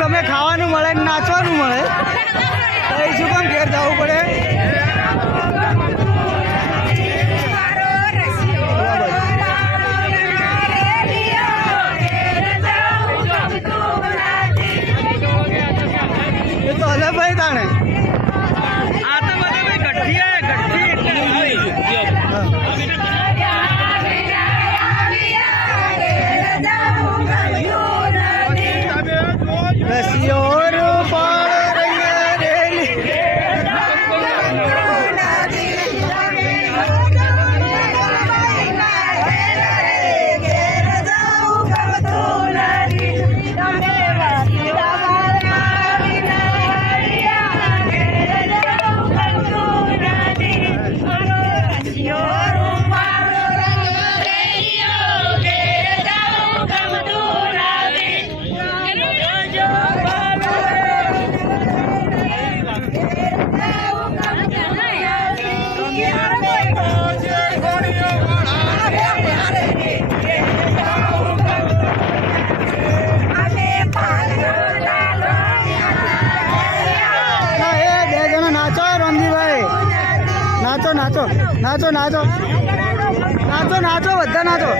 ગમે ખાવાનું મળે નાચવાનું મળે. അതാണ് નાચો નાચો નાચો નાચો. નાચો નાચો બધા નાચો.